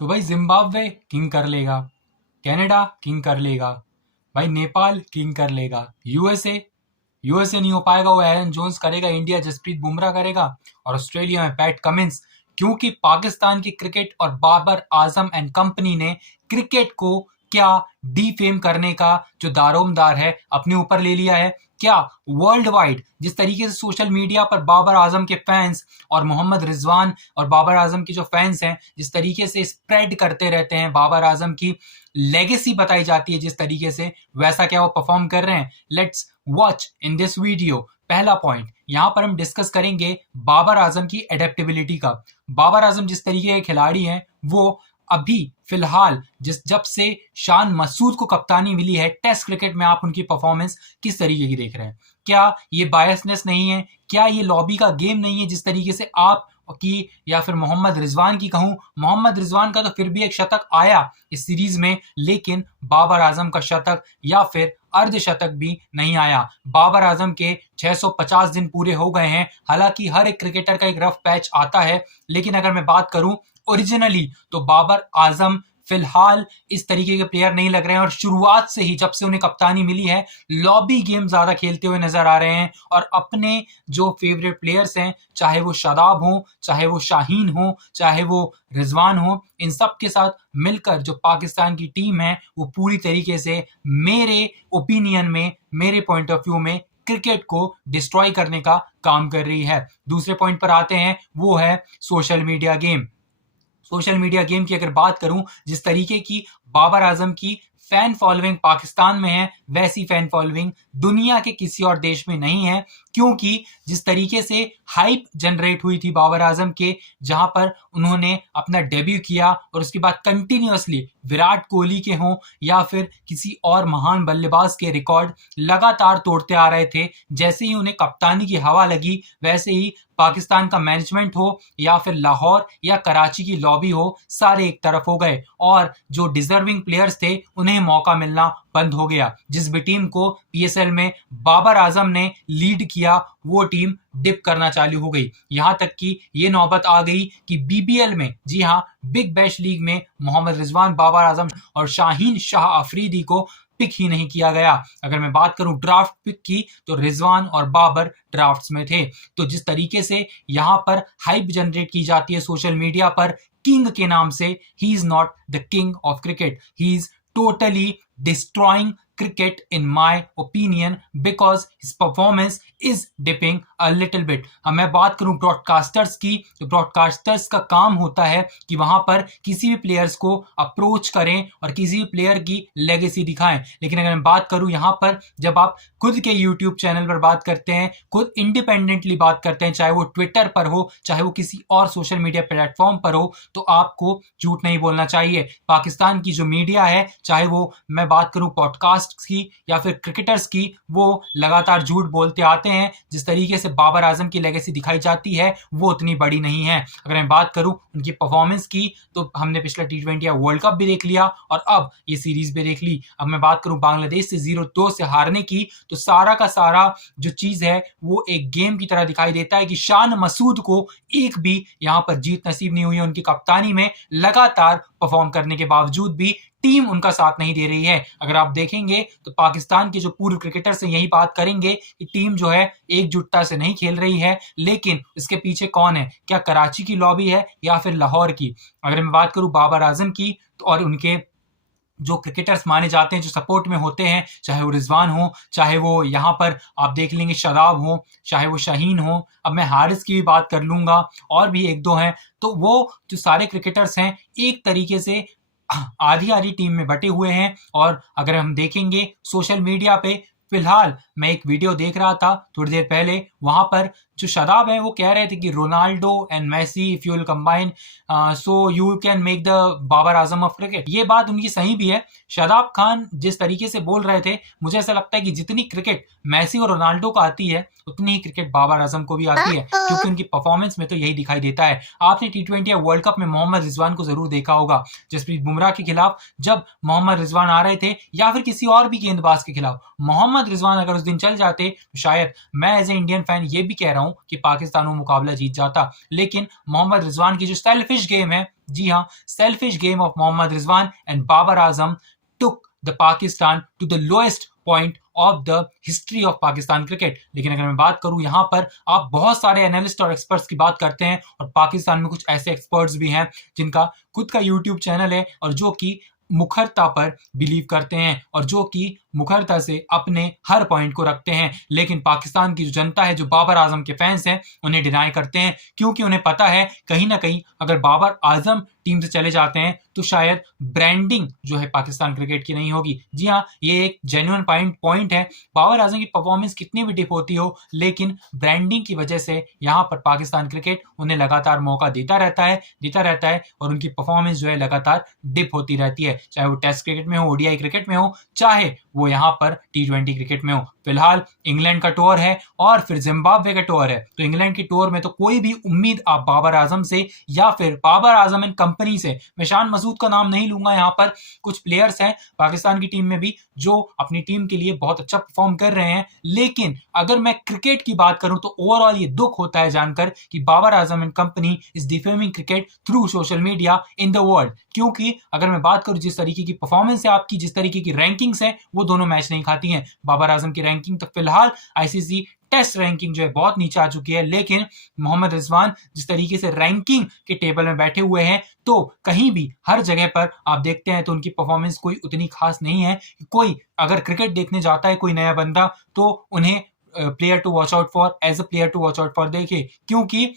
तो भाई Zimbabwe king कर लेगा, कनाडा किंग कर लेगा, भाई नेपाल किंग कर लेगा, यूएसए नहीं हो पाएगा, वो एरन जोन्स करेगा, इंडिया जसप्रीत बुमराह करेगा, और ऑस्ट्रेलिया में पैट कमिंस। क्योंकि पाकिस्तान की क्रिकेट और बाबर आजम एंड कंपनी ने क्रिकेट को क्या डीफेम करने का जो दारोमदार है अपने ऊपर ले लिया है। क्या वर्ल्ड वाइड जिस तरीके से सोशल मीडिया पर बाबर आजम के फैंस और मोहम्मद रिजवान और बाबर आजम के जो फैंस हैं जिस तरीके से स्प्रेड करते रहते हैं, बाबर आजम की लेगेसी बताई जाती है जिस तरीके से, वैसा क्या वो परफॉर्म कर रहे हैं। Let's watch in this video. पहला पॉइंट यहां पर हम डिस्कस करेंगे बाबर आजम की एडेप्टेबिलिटी का। बाबर आजम जिस तरीके के खिलाड़ी हैं वो अभी फिलहाल जब से शान मसूद को कप्तानी मिली है टेस्ट क्रिकेट में, आप उनकी परफॉर्मेंस किस तरीके की देख रहे हैं। क्या ये बायसनेस नहीं है, क्या ये लॉबी का गेम नहीं है जिस तरीके से आप की या फिर मोहम्मद रिजवान की कहूं। मोहम्मद रिजवान का तो फिर भी एक शतक आया इस सीरीज में, लेकिन बाबर आजम का शतक या फिर अर्धशतक भी नहीं आया। बाबर आजम के 650 दिन पूरे हो गए हैं। हालांकि हर एक क्रिकेटर का एक रफ पैच आता है, लेकिन अगर मैं बात करूं ओरिजिनली तो बाबर आजम फिलहाल इस तरीके के प्लेयर नहीं लग रहे हैं, और शुरुआत से ही जब से उन्हें कप्तानी मिली है लॉबी गेम ज्यादा खेलते हुए नजर आ रहे हैं, और अपने जो फेवरेट प्लेयर्स हैं, चाहे वो शादाब हो, चाहे वो शाहीन हो, चाहे वो रिजवान हो, इन सब के साथ मिलकर जो पाकिस्तान की टीम है वो पूरी तरीके से मेरे ओपिनियन में, मेरे पॉइंट ऑफ व्यू में क्रिकेट को डिस्ट्रॉय करने का काम कर रही है। दूसरे पॉइंट पर आते हैं, वो है social media game. Social media game की अगर बात करूं, जिस तरीके की बाबर आजम की फैन फॉलोइंग पाकिस्तान में है वैसी फैन फॉलोइंग दुनिया के किसी और देश में नहीं है। क्योंकि जिस तरीके से हाइप जनरेट हुई थी बाबर आजम के, जहां पर उन्होंने अपना डेब्यू किया और उसके बाद कंटिन्यूअसली विराट कोहली के हों या फिर किसी और महान बल्लेबाज के रिकॉर्ड लगातार तोड़ते आ रहे थे, जैसे ही उन्हें कप्तानी की हवा लगी वैसे ही पाकिस्तान का मैनेजमेंट हो या फिर लाहौर या कराची की लॉबी हो, सारे एक तरफ हो गए और जो डिजर्विंग प्लेयर्स थे उन्हें मौका मिलना बंद हो गया। जिस भी टीम को पीएसएल में बाबर आजम ने लीड किया वो टीम डिप करना चालू हो गई। यहां तक कि ये नौबत आ गई कि बीबीएल में, जी हां, बिग बैश लीग में मोहम्मद रिजवान, बाबर आजम और शाहीन शाह अफरीदी को पिक ही नहीं किया गया। अगर मैं बात करूं ड्राफ्ट पिक की तो रिजवान और बाबर ड्राफ्ट्स में थे। तो जिस तरीके से यहां पर हाइप जनरेट की जाती है सोशल मीडिया पर किंग के नाम से, he is not the king of cricket, he is totally destroying cricket in my opinion because his performance is dipping a little bit। अब मैं बात करूं ब्रॉडकास्टर्स की, तो ब्रॉडकास्टर्स का काम होता है कि वहां पर किसी भी प्लेयर्स को अप्रोच करें और किसी भी प्लेयर की लेगेसी दिखाएं। लेकिन अगर मैं बात करूं यहां पर, जब आप खुद के यूट्यूब चैनल पर बात करते हैं, खुद इंडिपेंडेंटली बात करते हैं, चाहे वो ट्विटर पर हो, चाहे वो किसी और सोशल मीडिया प्लेटफॉर्म पर हो, तो आपको झूठ नहीं बोलना चाहिए। पाकिस्तान की जो मीडिया है, चाहे वो मैं बात करूं पॉडकास्ट की या फिर क्रिकेटर्स की, वो लगातार झूठ बोलते आते हैं। जिस तरीके से बाबर आजम की लेगेसी दिखाई जाती है वो उतनी बड़ी नहीं है। अगर मैं बात करूं उनकी परफॉर्मेंस की, तो हमने पिछला T20 या वर्ल्ड कप भी देख लिया और अब ये सीरीज भी देख ली। अब मैं बात करूं बांग्लादेश से 0-2 से हारने की, तो सारा का सारा जो चीज है वो एक गेम की तरह दिखाई देता है कि शान मसूद को एक भी यहां पर जीत नसीब नहीं हुई है। उनकी कप्तानी में लगातार परफॉर्म करने के बावजूद भी टीम उनका साथ नहीं दे रही है। अगर आप देखेंगे तो पाकिस्तान के जो पूर्व क्रिकेटर से यही बात करेंगे कि टीम जो है एकजुटता से नहीं खेल रही है। लेकिन इसके पीछे कौन है? क्या कराची की लॉबी है या फिर लाहौर की? अगर मैं बात करूं बाबर आजम की, तो और उनके जो क्रिकेटर्स माने जाते हैं जो सपोर्ट में होते हैं, चाहे वो रिजवान हो, चाहे वो यहाँ पर आप देख लेंगे शादाब हो, चाहे वो शाहीन हो, अब मैं हारिस की भी बात कर लूंगा, और भी एक दो हैं, तो वो जो सारे क्रिकेटर्स हैं एक तरीके से आधी आधी टीम में बटे हुए हैं। और अगर हम देखेंगे सोशल मीडिया पे, फिलहाल मैं एक वीडियो देख रहा था थोड़ी देर पहले, वहां पर जो शादाब है वो कह रहे थे कि Ronaldo and Messi if you will combine so you can make the Babar Azam of cricket. ये बात उनकी सही भी है। शादाब खान जिस तरीके से बोल रहे थे, मुझे ऐसा लगता है कि जितनी क्रिकेट मेसी और रोनाल्डो को आती है उतनी ही क्रिकेट बाबर आजम को भी आती है, क्योंकि उनकी परफॉर्मेंस में तो यही दिखाई देता है। आपने T20 या वर्ल्ड कप में मोहम्मद रिजवान को जरूर देखा होगा, जसप्रीत बुमराह के खिलाफ जब मोहम्मद रिजवान आ रहे थे या फिर किसी और भी गेंदबाज के खिलाफ, मोहम्मद रिजवान अगर उस दिन चल जाते तो शायद मैं एज ए इंडियन फैन ये भी कह रहा हूं कि पाकिस्तान वो मुकाबला जीत जाता। लेकिन मोहम्मद रिजवान की जो सेल्फिश गेम है जी हाँ, selfish game of Mohammad Rizwan and Babar Azam took the Pakistan to the lowest point of the history of Pakistan cricket. लेकिन अगर मैं बात करूं यहाँ पर आप बहुत सारे एनालिस्ट और एक्सपर्ट्स की बात करते हैं और पाकिस्तान में कुछ ऐसे एक्सपर्ट्स भी हैं जिनका खुद का यूट्यूब चैनल है और जो कि मुखरता पर बिलीव करते हैं और जो कि मुखरता से अपने हर पॉइंट को रखते हैं। लेकिन पाकिस्तान की जो जनता है, जो बाबर आजम के फैंस हैं, उन्हें डिनाई करते हैं क्योंकि उन्हें पता है कहीं ना कहीं अगर बाबर आजम टीम से चले जाते हैं तो शायद ब्रांडिंग जो है पाकिस्तान क्रिकेट की नहीं होगी। जी हाँ, ये एक जेन्युइन पॉइंट है। बाबर आजम की परफॉर्मेंस कितनी भी डिप होती हो लेकिन ब्रांडिंग की वजह से यहाँ पर पाकिस्तान क्रिकेट उन्हें लगातार मौका देता रहता है और उनकी परफॉर्मेंस जो है लगातार डिप होती रहती है, चाहे वो टेस्ट क्रिकेट में हो, ओडीआई क्रिकेट में हो, चाहे वो यहाँ पर टी20 क्रिकेट में हो। फिलहाल इंग्लैंड का टूर है और फिर जिम्बाब्वे का टूर है, तो इंग्लैंड की टूर में तो कोई भी उम्मीद आप बाबर आजम से या फिर बाबर आजम एंड कंपनी से, मैं शान मसूद का नाम नहीं लूंगा, यहाँ पर कुछ प्लेयर्स हैं पाकिस्तान की टीम में भी जो अपनी टीम के लिए बहुत अच्छा परफॉर्म कर रहे हैं। लेकिन अगर मैं क्रिकेट की बात करूं तो ओवरऑल ये दुख होता है जानकर कि Babar Azam and company is defaming cricket through social media in the world. क्योंकि अगर मैं बात करूं जिस तरीके की परफॉर्मेंस है आपकी, जिस तरीके की रैंकिंग्स है, वो दोनों मैच नहीं खाती हैं। बाबर आजम की रैंकिंग तो फिलहाल आईसीसी टेस्ट रैंकिंग जो है बहुत नीचे आ चुकी है, लेकिन मोहम्मद रिजवान जिस तरीके से रैंकिंग के टेबल में बैठे हुए हैं तो कहीं भी हर जगह पर आप देखते हैं तो उनकी परफॉर्मेंस कोई उतनी खास नहीं है। कोई अगर क्रिकेट देखने जाता है कोई नया बंदा तो उन्हें player to watch out for, as a player to watch out for देखे, क्योंकि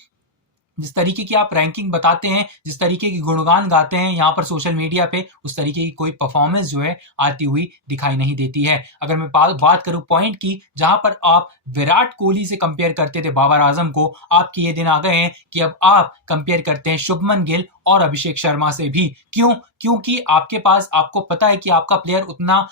जिस तरीके की आप रैंकिंग बताते हैं, जिस तरीके की गुणगान गाते हैं यहाँ पर सोशल मीडिया पे, उस तरीके की कोई परफॉर्मेंस जो है आती हुई दिखाई नहीं देती है। अगर मैं बात करूं पॉइंट की जहां पर आप विराट कोहली से कंपेयर करते थे बाबर आजम को, आपके ये दिन आ गए हैं कि अब आप कंपेयर करते हैं शुभमन गिल और अभिषेक शर्मा से भी। क्योंकि आपके पास, आपको पता है कि आपका प्लेयर उतना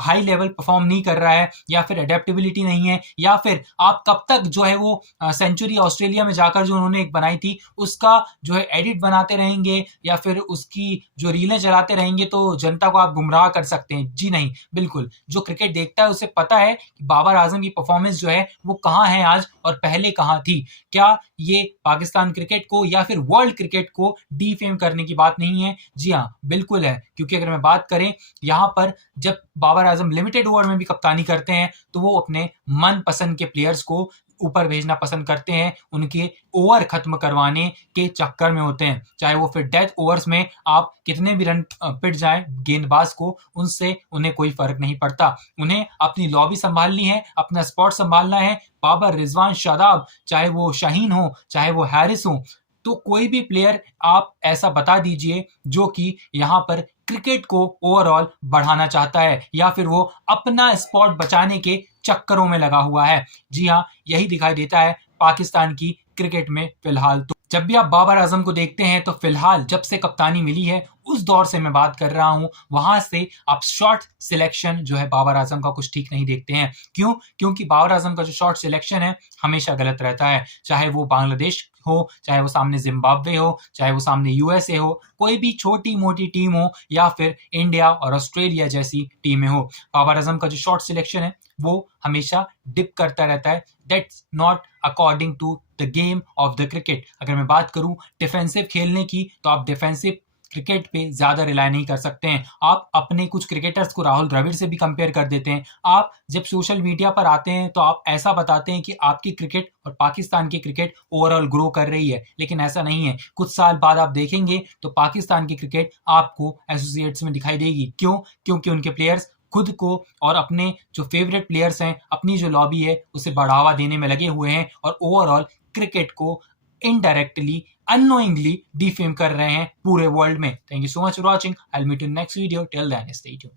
हाई लेवल परफॉर्म नहीं कर रहा है या फिर अडेप्टेबिलिटी नहीं है, या फिर आप कब तक जो है वो सेंचुरी ऑस्ट्रेलिया में जाकर जो उन्होंने एक बनाई थी उसका जो है एडिट बनाते रहेंगे या फिर उसकी जो रीलें चलाते रहेंगे तो जनता को आप गुमराह कर सकते हैं। जी नहीं, बिल्कुल जो क्रिकेट देखता है उसे पता है कि बाबर आजम की परफॉर्मेंस जो है वो कहाँ है आज और पहले कहाँ थी। क्या ये पाकिस्तान क्रिकेट को या फिर वर्ल्ड क्रिकेट को डीफेम करने की बात नहीं है? जी हाँ, बिल्कुल है। क्योंकि अगर मैं बात करें यहाँ पर जब बाबर आजम लिमिटेड ओवर में भी कप्तानी करते हैं तो वो अपने मन पसंद के प्लेयर्स को ऊपर भेजना पसंद करते हैं, उनके ओवर खत्म करवाने के चक्कर में होते हैं। चाहे वो फिर डेथ ओवर्स में आप कितने भी रन पिट जाए गेंदबाज को, उनसे उन्हें कोई फर्क नहीं पड़ता। उन्हें अपनी लॉबी संभालनी है, अपना स्पॉट संभालना है। बाबर, रिजवान, शादाब, चाहे वो शाहीन हो, चाहे वो हैरिस हो, तो कोई भी प्लेयर आप ऐसा बता दीजिए जो कि यहाँ पर क्रिकेट को ओवरऑल बढ़ाना चाहता है या फिर वो अपना स्पॉट बचाने के चक्करों में लगा हुआ है। जी हाँ, यही दिखाई देता है पाकिस्तान की क्रिकेट में फिलहाल। तो जब भी आप बाबर आजम को देखते हैं तो फिलहाल जब से कप्तानी मिली है उस दौर से मैं बात कर रहा हूं, वहां से आप शॉट सिलेक्शन जो है बाबर आजम का कुछ ठीक नहीं देखते हैं। क्योंकि बाबर आजम का जो शॉट सिलेक्शन है हमेशा गलत रहता है। चाहे वो बांग्लादेश हो, चाहे वो सामने जिम्बाब्वे हो, चाहे वो सामने यूएसए हो, कोई भी छोटी मोटी टीम हो या फिर इंडिया और ऑस्ट्रेलिया जैसी टीमें हो, बाबर आजम का जो शॉट सिलेक्शन है वो हमेशा डिप करता रहता है। That's not according to the game of the cricket. अगर मैं बात करूं डिफेंसिव खेलने की तो आप डिफेंसिव क्रिकेट पे ज्यादा रिलाय नहीं कर सकते हैं। आप अपने कुछ क्रिकेटर्स को राहुल द्रविड़ से भी कंपेयर कर देते हैं। आप जब सोशल मीडिया पर आते हैं तो आप ऐसा बताते हैं कि आपकी क्रिकेट और पाकिस्तान की क्रिकेट ओवरऑल ग्रो कर रही है, लेकिन ऐसा नहीं है। कुछ साल बाद आप देखेंगे तो पाकिस्तान की क्रिकेट आपको एसोसिएट्स में दिखाई देगी। क्योंकि उनके प्लेयर्स खुद को और अपने जो फेवरेट प्लेयर्स हैं, अपनी जो लॉबी है, उसे बढ़ावा देने में लगे हुए हैं और ओवरऑल क्रिकेट को इनडायरेक्टली, अननोइंगली डिफेम कर रहे हैं पूरे वर्ल्ड में। Thank you so much for watching. I will meet you in next video. Till then stay tuned.